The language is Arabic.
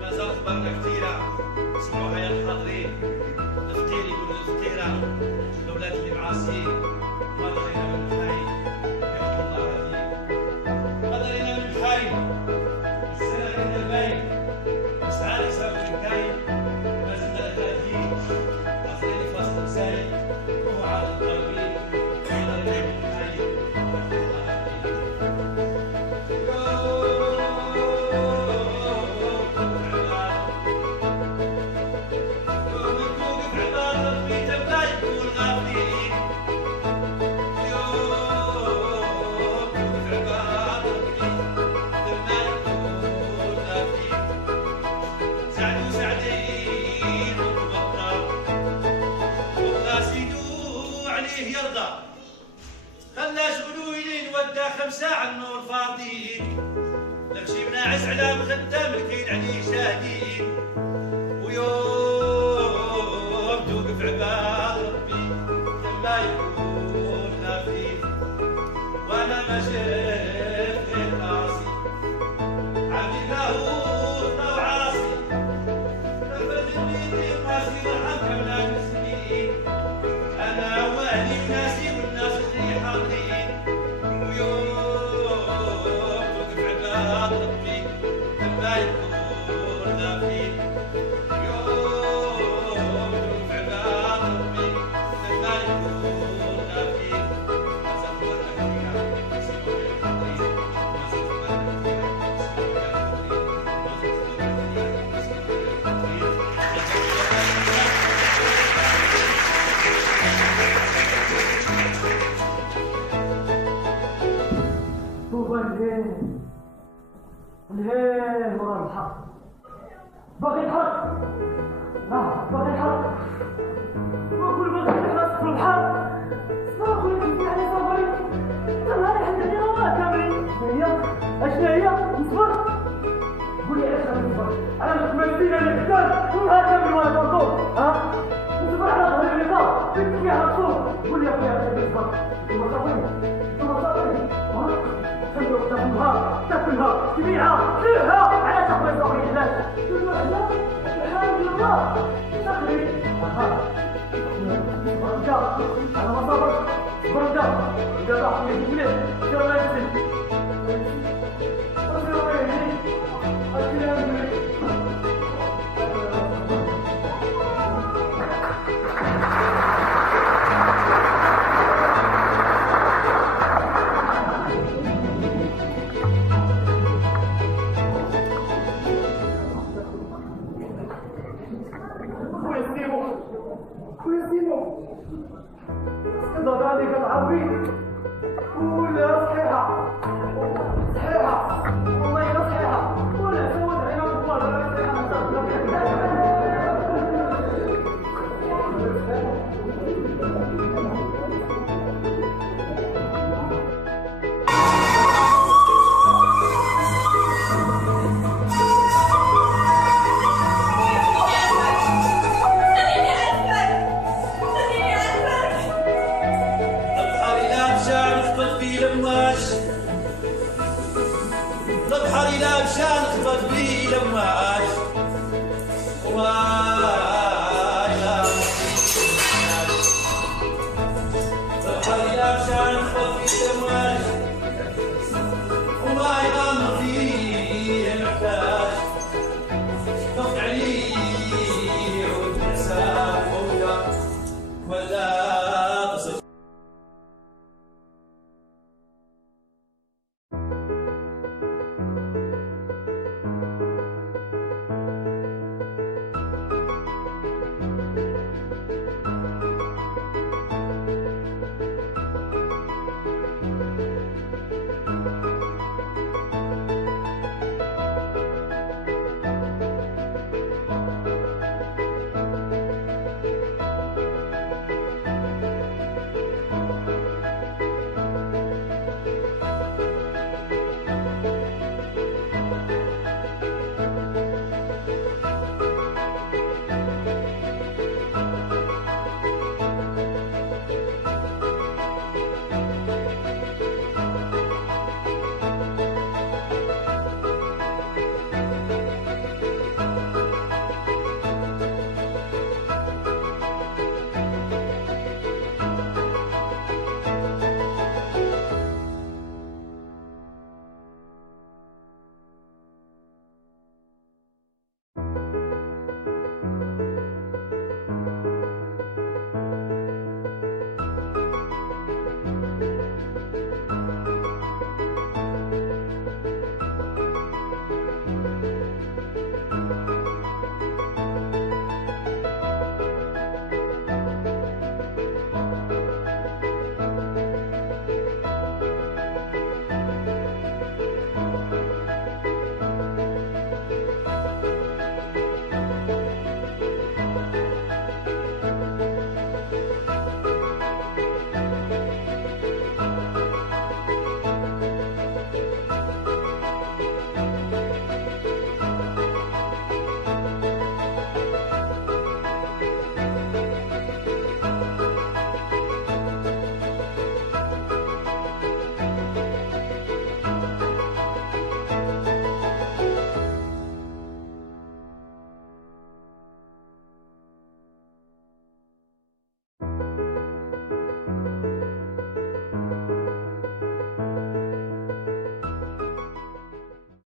ما زالت بركة كثيرة. اسمعوها يا الحاضرين، الافتير يقول الافتيرة الأولاد اللي معاصيين. ما درينا من الحي يحكم الله هديه، ما درينا من الحي السنة من البين مسعى يساوي الكاين. ما زلنا الأكاديم آخرين فاصل مسايد وهو على القلبين. ما درينا من الحي يحكم الله هديه. خلا شغلو يلين ودا 5 على النور فاضيين. نمشي بناعس على مخدة ملكين عليه شاهدين. ويوم توقف عباد ربي لما يكون غافلين. وانا ما شفت غير راسي عبدي لاهوت وعاصي. لما تبني راسي وحق ابناء المسكين. انا واهلي وناسي والناس اللي حاضرين. ويوم توقف عباد ربي لما يكون غافلين. يوم توقف عباد ربي لما يكون غافلين. ما زالت بركة كثيرة اسمعوا يا الحاضرين. ما زالت بركة كثيرة اسمعوا يا الحاضرين. ما زالت بركة الهين ورا الحق باقي الحق. باقي الحق. وكل ما تحرص في الحق صافي تجي على صبري. الله يحمد لي الله كاملين. اشنو هي؟ نصبر. قول لي علاش غنصبر؟ انا متمسكين انا قدام ها كامل وانا تنصور. نصبر على ظهر اللقاء كنت فيها الصور. قول لي يا خويا علاش نصبر؟ انتم صابرين. تاكلها تبيعها تبيعها على تقوى صبري الناس. الحمد لله صبري. بركة انا ما صبرت. بركة اذا راح يجيب ترى ما يكسب. لا مشان خبط بي لما عاش